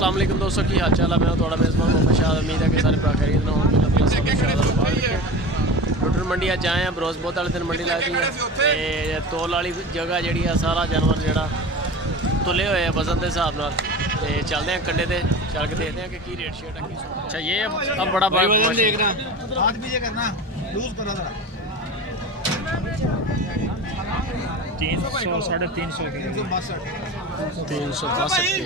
अस्सलाम वालेकुम दोस्तों की हाल चाल है। मैं थोड़ा मेज़बान मोहम्मद शाह। उम्मीद है कि सारे भरा खरीद ना लुटर मंडी अज आए हैं। बरोज बहुत वाले दिन मंडी लगती है तो तोल वाली जगह जी सारा जानवर जोड़ा तुले हुए हैं वजन के हिसाब न। चलते हैं कंडे से चल के देखते हैं कि की रेट शेट है। अच्छा ये अब बड़ा वजन देखना 300 साढ़े 300 362 के जी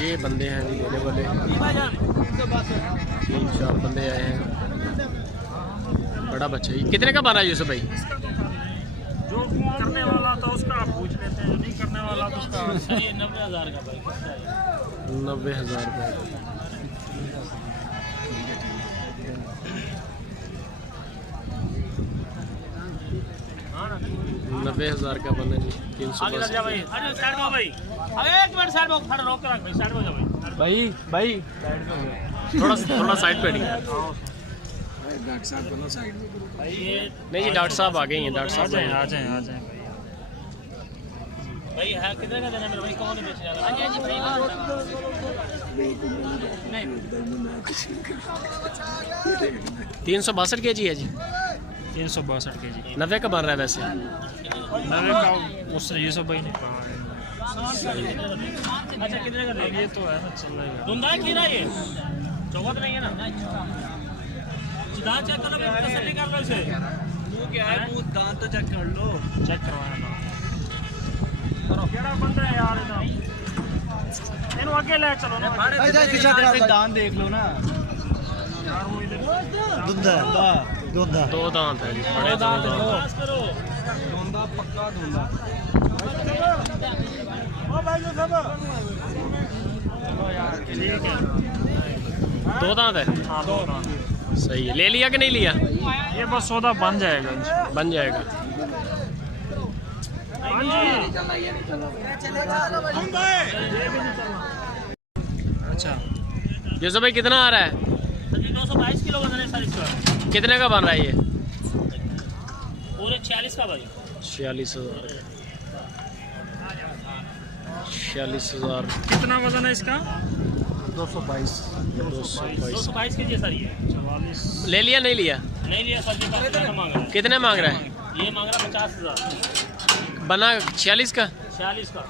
ये बंदे हैं जी लेने वाले 3-4 बंदे आए हैं। बड़ा बच्चा ही कितने का बना है यूसुफ भाई? जो करने वाला था उसका आप पूछ लेते हैं, जो नहीं करने वाला तो उसका 90,000 का भाई। 90,000 रुपये 90,000 का बना जी 300 भाई थोड़ा साइड पे नहीं जी। डॉक्टर साहब आ गए हैं। डॉक्टर साहब आ जाएं भाई है कितने का देना मेरे भाई? कौन बेच रहा है? जी भाई नहीं 362 के जी है जी। 362 के जी 90 का बन रहा है वैसे। 90 का उससे ये सब भाई ने कहा। अच्छा कितने का देंगे? ये तो है ना चल रहा है। धुंधा खीरा ये चौबत नहीं है ना? दांत चेक कर लो, तसल्ली कर लो इसे। मुंह क्या है? मुंह दांत तो चेक कर लो। चेक करवाना ना केड़ा बंदा है यार इधर इनु आगे ले चलो ना। दांत देख लो ना यार वो इधर दो दांत है जी। बड़े दांत पास करो। धुंधा पक्का धुंधा। ओ भाई जो सब चलो यार ठीक है। दो दांत है। हाँ दो दांत सही है। ले लिया कि नहीं लिया? ये बस सौदा बन जाएगा। बन जाएगा। अच्छा यूसुफ भाई कितना आ रहा है? 222 किलो वजन है सर इसका। कितने का बन रहा है ये? पूरे 46 का भाई। 46,000 46,000 कितना वजन है इसका? 222 222 के जी सर ये। 44 ले लिया नहीं लिया? नहीं लिया सर जी, मांग रहा है। कितने मांग रहा है? ये मांग रहा 50,000। बना 46 का 46 का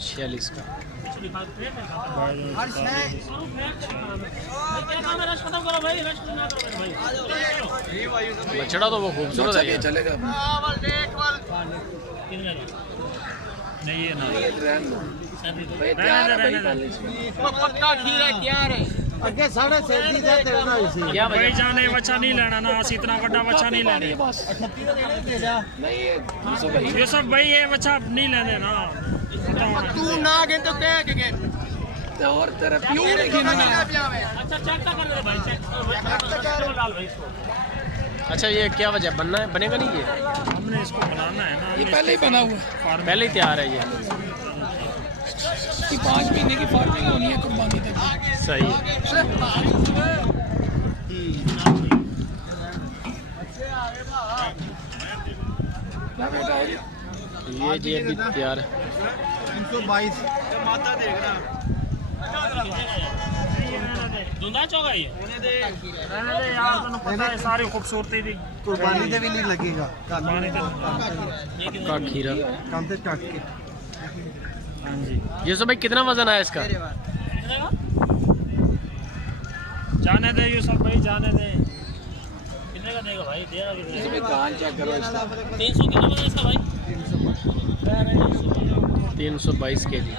46 का। क्या काम है? रश खत्म करो भाई, रश ना करो भाई। बछड़ा तो वो खूबसूरत है। चलेगा कितने का? नहीं ये ना पक्का खीरा क्या है अगे साढ़े 37 देना इसी क्या भाई वजह? जाने बच्चा नहीं लेना ना, अस इतना बड़ा बच्चा नहीं लेने। ये सब भाई ये बच्चा नहीं लेने ना। तू ना गे तो क्या के और तेरे प्योर अच्छा चेक कर दे भाई, चेक डाल भाई इसको। अच्छा ये क्या वजह बनना है? बनेगा नहीं ये? हमने इसको बनाना है ना। ये पहले ही बना हुआ फार्म पहले ही तैयार है ये। 5 महीने की फार्मिंग होनी है कुर्बानी तक। सही है। क्या बेटा है ये जी अभी तैयार है। 322 माता देखना धुंधा चौका ये। रहने दे यार, तन्नू पता है सारी खूबसूरती दी कुर्बानी से भी नहीं लगेगा पानी तो। पक्का खीरा। काम से काट के हाँ जी यूसुफ भाई कितना वजन आया इसका? कितने का? जाने दे ये सब भाई, जाने दे। कितने का देगा भाई? देगा कितने का? कान चेक करो इसका 300 किलो वजन इसका भाई। 322 के जी।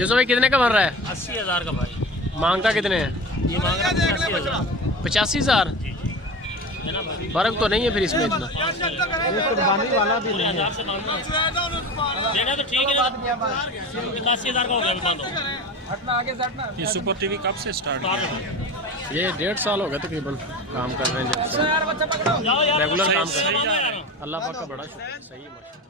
यूसुफ भाई कितने का बन रहा है? 80,000 का भाई। मांगता कितने हैं? ये मांग रहा 85,000 85,000। है ना भाई? फर्क तो नहीं है फिर इसमें इतना। कुर्बानी वाला भी पूरे 1000 से मांगना देना तो ठीक है। 81,000 का हो गया मान लो। ये सुपर टीवी कब से स्टार्ट हुआ? ये 1.5 साल हो गया तकरीबन काम कर रहे हैं जब से। जाओ यार रेगुलर काम कर रहे सही हैं। जा रहा है। अल्लाह पाक का बड़ा शुक्र है। सही है माशाल्लाह।